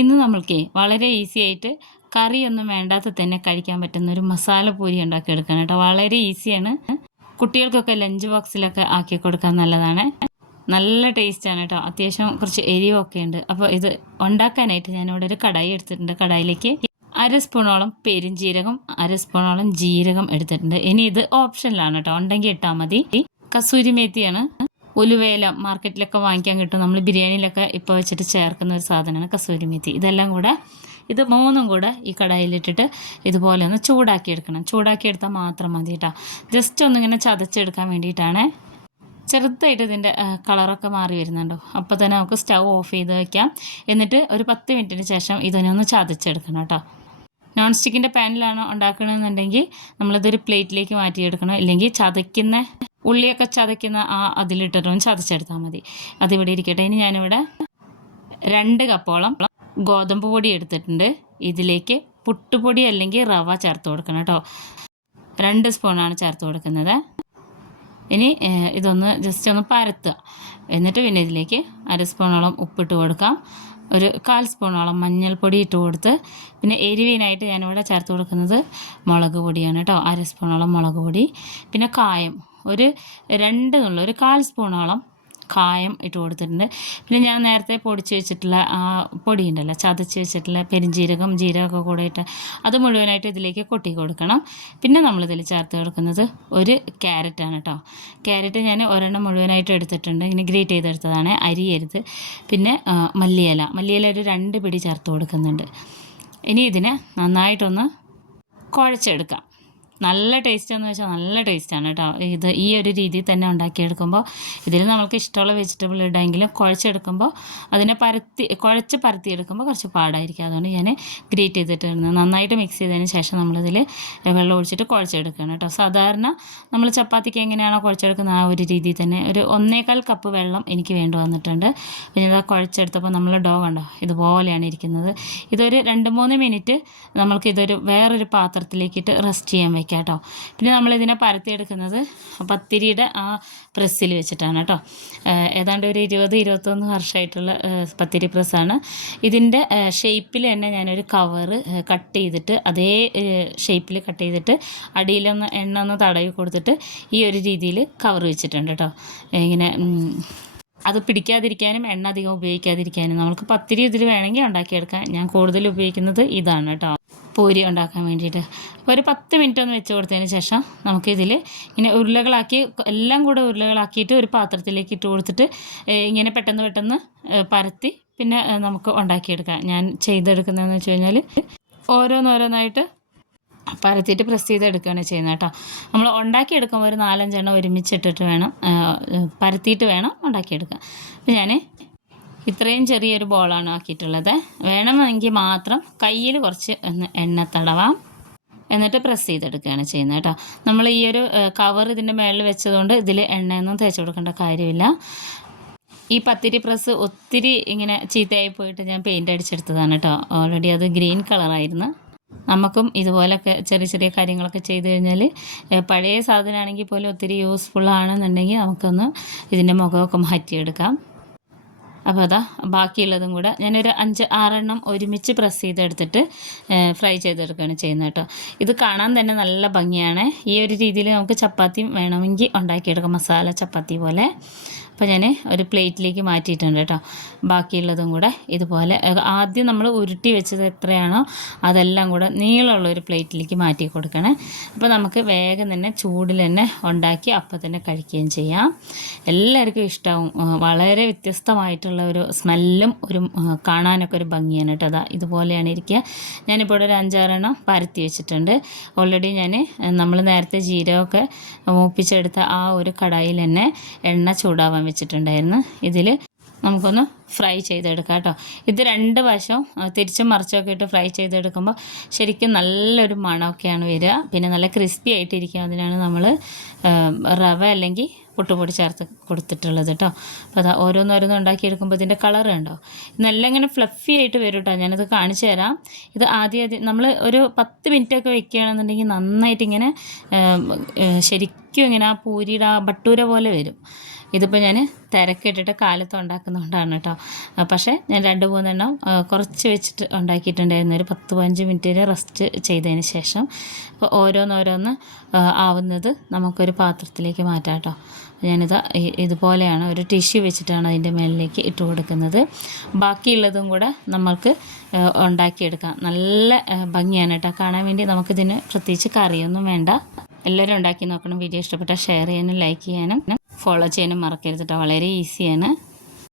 ഇന്ന് നമ്മൾക്കേ വളരെ ഈസി ആയിട്ട് കറിയൊന്നും വേണ്ടാത്ത തന്നെ കഴിക്കാൻ പറ്റുന്ന ഒരു മസാല പൂരി ഉണ്ടാക്കിയെടുക്കാൻ കേട്ടോ. വളരെ ഈസിയാണ്. കുട്ടികൾക്കൊക്കെ ലഞ്ച് ബോക്സിലൊക്കെ ആക്കി കൊടുക്കാൻ നല്ലതാണ്. നല്ല ടേസ്റ്റാണ് കേട്ടോ. അത്യാവശ്യം കുറച്ച് എരിവൊക്കെ ഉണ്ട്. അപ്പോൾ ഇത് ഉണ്ടാക്കാനായിട്ട് ഞാനിവിടെ ഒരു കടായി എടുത്തിട്ടുണ്ട്. കടായിലേക്ക് 1/2 സ്പൂണോളം പെരുംജീരകം, 1/2 സ്പൂണോളം ജീരകം എടുത്തിട്ടുണ്ട്. ഇനി ഇത് ഓപ്ഷനിലാണ് കേട്ടോ, ഉണ്ടെങ്കിൽ ഇട്ടാൽ മതി. കസൂരി മേത്തിയാണ്. ഉലുവേല മാർക്കറ്റിലൊക്കെ വാങ്ങിക്കാൻ കിട്ടും. നമ്മൾ ബിരിയാണിയിലൊക്കെ ഇപ്പോൾ വെച്ചിട്ട് ചേർക്കുന്ന ഒരു സാധനമാണ് കസൂരി മേത്തി. ഇതെല്ലാം കൂടെ, ഇത് മൂന്നും കൂടെ ഈ കടായിലിട്ടിട്ട് ഇതുപോലെ ഒന്ന് ചൂടാക്കിയെടുക്കണം. ചൂടാക്കിയെടുത്താൽ മാത്രം മതി കേട്ടോ. ജസ്റ്റ് ഒന്നിങ്ങനെ ചതച്ചെടുക്കാൻ വേണ്ടിയിട്ടാണ്. ചെറുതായിട്ട് ഇതിൻ്റെ കളറൊക്കെ മാറി വരുന്നുണ്ടോ, അപ്പോൾ തന്നെ നമുക്ക് സ്റ്റൗ ഓഫ് ചെയ്ത് വയ്ക്കാം. എന്നിട്ട് ഒരു 10 മിനിറ്റിന് ശേഷം ഇതിനെ ഒന്ന് ചതച്ചെടുക്കണം കേട്ടോ. നോൺ സ്റ്റിക്കിൻ്റെ പാനിലാണ് ഉണ്ടാക്കണമെന്നുണ്ടെങ്കിൽ നമ്മളിതൊരു പ്ലേറ്റിലേക്ക് മാറ്റിയെടുക്കണം. ഇല്ലെങ്കിൽ ചതയ്ക്കുന്ന ഉള്ളിയൊക്കെ ചതയ്ക്കുന്ന അതിലിട്ടിട്ടൊന്ന് ചതച്ചെടുത്താൽ മതി. അതിവിടെ ഇരിക്കട്ടെ. ഇനി ഞാനിവിടെ 2 കപ്പോളം ഗോതമ്പ് പൊടി എടുത്തിട്ടുണ്ട്. ഇതിലേക്ക് പുട്ടുപൊടി അല്ലെങ്കിൽ റവ ചേർത്ത് കൊടുക്കണം കേട്ടോ. 2 സ്പൂണാണ് ചേർത്ത് കൊടുക്കുന്നത്. ഇനി ഇതൊന്ന് ജസ്റ്റ് ഒന്ന് പരത്തുക. എന്നിട്ട് പിന്നെ ഇതിലേക്ക് 1/2 സ്പൂണോളം ഉപ്പിട്ട് കൊടുക്കാം. ഒരു 1/4 സ്പൂണോളം മഞ്ഞൾപ്പൊടി ഇട്ട് കൊടുത്ത്, പിന്നെ എരിവിനായിട്ട് ഞാനിവിടെ ചേർത്ത് കൊടുക്കുന്നത് മുളക് പൊടിയാണ് കേട്ടോ. 1/2 സ്പൂണോളം മുളക് പൊടി, പിന്നെ കായം ഒരു 1/4 സ്പൂണോളം കായം ഇട്ട് കൊടുത്തിട്ടുണ്ട്. പിന്നെ ഞാൻ നേരത്തെ പൊടിച്ച് വെച്ചിട്ടുള്ള ആ പൊടി ഉണ്ടല്ലോ, ചതച്ച് വെച്ചിട്ടുള്ള പെരുംജീരകം, ജീരകമൊക്കെ കൂടെ ഇട്ട് അത് മുഴുവനായിട്ട് ഇതിലേക്ക് കൊട്ടി കൊടുക്കണം. പിന്നെ നമ്മളിതിൽ ചേർത്ത് കൊടുക്കുന്നത് ഒരു ക്യാരറ്റാണ് കേട്ടോ. ക്യാരറ്റ് ഞാൻ ഒരെണ്ണം മുഴുവനായിട്ട് എടുത്തിട്ടുണ്ട്. ഇങ്ങനെ ഗ്രേറ്റ് ചെയ്തെടുത്തതാണ്, അരിയരുത്. പിന്നെ മല്ലിയില ഒരു 2 പിടി ചേർത്ത് കൊടുക്കുന്നുണ്ട്. ഇനി ഇതിനെ നന്നായിട്ടൊന്ന് കുഴച്ചെടുക്കാം. നല്ല ടേസ്റ്റെന്ന് വെച്ചാൽ നല്ല ടേസ്റ്റാണ് കേട്ടോ. ഇത് ഈ ഒരു രീതിയിൽ തന്നെ ഉണ്ടാക്കിയെടുക്കുമ്പോൾ ഇതിൽ നമുക്ക് ഇഷ്ടമുള്ള വെജിറ്റബിൾ ഇടാമെങ്കിലും കുഴച്ചെടുക്കുമ്പോൾ അതിനെ കുഴച്ച് പരത്തിയെടുക്കുമ്പോൾ കുറച്ച് പാടായിരിക്കും. അതുകൊണ്ട് ഞാൻ ഗ്രേറ്റ് ചെയ്തിട്ടിരുന്നത് നന്നായിട്ട് മിക്സ് ചെയ്തതിന് ശേഷം നമ്മളിതിൽ വെള്ളം ഒഴിച്ചിട്ട് കുഴച്ചെടുക്കുകയാണ് കേട്ടോ. സാധാരണ നമ്മൾ ചപ്പാത്തിക്ക് എങ്ങനെയാണോ കുഴച്ചെടുക്കുന്നത് ആ ഒരു രീതിയിൽ തന്നെ ഒരു 1.25 കപ്പ് വെള്ളം എനിക്ക് വേണ്ടി വന്നിട്ടുണ്ട്. പിന്നെ ഇത് കുഴച്ചെടുത്തപ്പോൾ നമ്മൾ ഡോ കണ്ടോ ഇതുപോലെയാണ് ഇരിക്കുന്നത്. ഇതൊരു 2-3 മിനിറ്റ് നമ്മൾക്കിതൊരു വേറൊരു പാത്രത്തിലേക്കിട്ട് റെസ്റ്റ് ചെയ്യാൻ വയ്ക്കാം കേട്ടോ. പിന്നെ നമ്മളിതിനെ പരത്തിയെടുക്കുന്നത് പത്തിരിയുടെ ആ പ്രസ്സിൽ വെച്ചിട്ടാണ് കേട്ടോ. ഏതാണ്ട് ഒരു 20-21 വർഷമായിട്ടുള്ള പത്തിരി പ്രസ്സാണ്. ഇതിൻ്റെ ഷേപ്പിൽ തന്നെ ഞാനൊരു കവറ് കട്ട് ചെയ്തിട്ട് അതേ ഷേപ്പിൽ കട്ട് ചെയ്തിട്ട് അടിയിലൊന്ന് എണ്ണ ഒന്ന് തടവി കൊടുത്തിട്ട് ഈ ഒരു രീതിയിൽ കവർ വെച്ചിട്ടുണ്ട് കേട്ടോ. ഇങ്ങനെ അത് പിടിക്കാതിരിക്കാനും എണ്ണ അധികം ഉപയോഗിക്കാതിരിക്കാനും നമുക്ക് പത്തിരി ഇതിൽ വേണമെങ്കിൽ ഉണ്ടാക്കിയെടുക്കാം. ഞാൻ കൂടുതൽ ഉപയോഗിക്കുന്നത് ഇതാണ് കേട്ടോ, പൂരി ഉണ്ടാക്കാൻ വേണ്ടിയിട്ട്. അപ്പോൾ ഒരു 10 മിനിറ്റ് ഒന്ന് വെച്ച് കൊടുത്തതിന് ശേഷം നമുക്കിതിൽ ഇങ്ങനെ ഉരുളകളാക്കി എല്ലാം കൂടെ ഉരുളകളാക്കിയിട്ട് ഒരു പാത്രത്തിലേക്ക് ഇട്ട് കൊടുത്തിട്ട് ഇങ്ങനെ പെട്ടെന്ന് പരത്തി പിന്നെ നമുക്ക് ഉണ്ടാക്കിയെടുക്കാം. ഞാൻ ചെയ്തെടുക്കുന്നതെന്ന് വെച്ച് കഴിഞ്ഞാൽ ഓരോന്നോരോന്നായിട്ട് പരത്തിയിട്ട് പ്രസ് ചെയ്തെടുക്കുകയാണ് ചെയ്യുന്നത് കേട്ടോ. നമ്മൾ ഉണ്ടാക്കിയെടുക്കുമ്പോൾ ഒരു 4-5 എണ്ണം ഒരുമിച്ചിട്ടിട്ട് വേണം, പരത്തിയിട്ട് വേണം ഉണ്ടാക്കിയെടുക്കാൻ. അപ്പോൾ ഞാൻ ഇത്രയും ചെറിയൊരു ബോളാണ് ആക്കിയിട്ടുള്ളത്. വേണമെങ്കിൽ മാത്രം കയ്യിൽ കുറച്ച് എണ്ണ തടവാം, എന്നിട്ട് പ്രസ് ചെയ്തെടുക്കുകയാണ് ചെയ്യുന്നത് കേട്ടോ. നമ്മൾ ഈ ഒരു കവർ ഇതിൻ്റെ മേളിൽ വെച്ചതുകൊണ്ട് ഇതിൽ എണ്ണയൊന്നും തേച്ച് കൊടുക്കേണ്ട കാര്യമില്ല. ഈ പത്തിരി പ്രസ് ഒത്തിരി ഇങ്ങനെ ചീത്തയായി പോയിട്ട് ഞാൻ പെയിൻ്റ് അടിച്ചെടുത്തതാണ് കേട്ടോ. ഓൾറെഡി അത് ഗ്രീൻ കളറായിരുന്നു. നമുക്കും ഇതുപോലൊക്കെ ചെറിയ ചെറിയ കാര്യങ്ങളൊക്കെ ചെയ്ത് കഴിഞ്ഞാൽ പഴയ സാധനമാണെങ്കിൽ പോലും ഒത്തിരി യൂസ്ഫുള്ളാണെന്നുണ്ടെങ്കിൽ നമുക്കൊന്ന് ഇതിൻ്റെ മുഖമൊക്കെ മാറ്റിയെടുക്കാം. അപ്പോൾ അതാ ബാക്കിയുള്ളതും കൂടെ ഞാനൊരു 5-6 എണ്ണം ഒരുമിച്ച് പ്രസ് ചെയ്തെടുത്തിട്ട് ഫ്രൈ ചെയ്തെടുക്കുകയാണ് ചെയ്യുന്നത് കേട്ടോ. ഇത് കാണാൻ തന്നെ നല്ല ഭംഗിയാണ്. ഈ ഒരു രീതിയിൽ നമുക്ക് ചപ്പാത്തിയും വേണമെങ്കിൽ ഉണ്ടാക്കിയെടുക്കാം, മസാല ചപ്പാത്തി പോലെ. അപ്പോൾ ഞാൻ ഒരു പ്ലേറ്റിലേക്ക് മാറ്റിയിട്ടുണ്ട് കേട്ടോ. ബാക്കിയുള്ളതും കൂടെ ഇതുപോലെ ആദ്യം നമ്മൾ ഉരുട്ടി വെച്ചത് എത്രയാണോ അതെല്ലാം കൂടെ നീളമുള്ള ഒരു പ്ലേറ്റിലേക്ക് മാറ്റി കൊടുക്കണേ. അപ്പോൾ നമുക്ക് വേഗം തന്നെ ചൂടിൽ തന്നെ ഉണ്ടാക്കി അപ്പം തന്നെ കഴിക്കുകയും ചെയ്യാം. എല്ലാവർക്കും ഇഷ്ടമാവും. വളരെ വ്യത്യസ്തമായിട്ടുള്ള ഒരു സ്മെല്ലും ഒരു കാണാനൊക്കെ ഒരു ഭംഗിയാണ് കേട്ടോ. അതാ ഇതുപോലെയാണ് ഇരിക്കുക. ഞാനിപ്പോൾ ഇവിടെ ഒരു 5-6 എണ്ണം പരത്തി വെച്ചിട്ടുണ്ട്. ഓൾറെഡി നമ്മൾ നേരത്തെ ജീരകമൊക്കെ മൂപ്പിച്ചെടുത്ത ആ ഒരു കടായിൽ തന്നെ എണ്ണ ചൂടാവാൻ വെച്ചിട്ടുണ്ടായിരുന്നു. ഇതിൽ നമുക്കൊന്ന് ഫ്രൈ ചെയ്തെടുക്കാം കേട്ടോ. ഇത് 2 വശവും തിരിച്ചും മറിച്ചൊക്കെ ഇട്ട് ഫ്രൈ ചെയ്തെടുക്കുമ്പോൾ ശരിക്കും നല്ലൊരു മണമൊക്കെയാണ് വരിക. പിന്നെ നല്ല ക്രിസ്പി ആയിട്ടിരിക്കും. അതിനാണ് നമ്മൾ റവ അല്ലെങ്കിൽ പുട്ടുപൊടി ചേർത്ത് കൊടുത്തിട്ടുള്ളത് കേട്ടോ. അപ്പോൾ അത് ഓരോന്നോരോന്ന് ഉണ്ടാക്കിയെടുക്കുമ്പോൾ ഇതിൻ്റെ കളർ കണ്ടോ, ഇന്നെല്ലാം ഇങ്ങനെ ഫ്ലഫി ആയിട്ട് വരും കേട്ടോ. ഞാനത് കാണിച്ചു തരാം. ഇത് ആദ്യം നമ്മൾ ഒരു 10 മിനിറ്റൊക്കെ വെക്കുകയാണെന്നുണ്ടെങ്കിൽ നന്നായിട്ട് ഇങ്ങനെ ശരിക്കും ഇങ്ങനെ ആ പൂരിയുടെ ആ ഭട്ടൂര പോലെ വരും. ഇതിപ്പോൾ ഞാൻ തിരക്കിട്ടിട്ട് കാലത്ത് ഉണ്ടാക്കുന്നതുകൊണ്ടാണ് കേട്ടോ. പക്ഷേ ഞാൻ 2-3 എണ്ണം കുറച്ച് വെച്ചിട്ട് ഉണ്ടാക്കിയിട്ടുണ്ടായിരുന്നു. ഒരു 10-15 മിനിറ്റ് റെസ്റ്റ് ചെയ്തതിന് ശേഷം. അപ്പോൾ ഓരോന്നോരോന്ന് ആവുന്നത് നമുക്കൊരു പാത്രത്തിലേക്ക് മാറ്റാം കേട്ടോ. ഞാനിത് ഇതുപോലെയാണ് ഒരു ടിഷ്യൂ വെച്ചിട്ടാണ് അതിൻ്റെ മേലിലേക്ക് ഇട്ട് കൊടുക്കുന്നത്. ബാക്കിയുള്ളതും കൂടെ നമ്മൾക്ക് ഉണ്ടാക്കിയെടുക്കാം. നല്ല ഭംഗിയാണ് കേട്ടോ കാണാൻ വേണ്ടി. നമുക്കിതിന് പ്രത്യേകിച്ച് കറിയൊന്നും വേണ്ട. എല്ലാവരും ഉണ്ടാക്കി നോക്കണം. വീഡിയോ ഇഷ്ടപ്പെട്ടാൽ ഷെയർ ചെയ്യാനും ലൈക്ക് ചെയ്യാനും ഫോളോ ചെയ്യാനും മറക്കരുത് കേട്ടോ. വളരെ ഈസിയാണ്.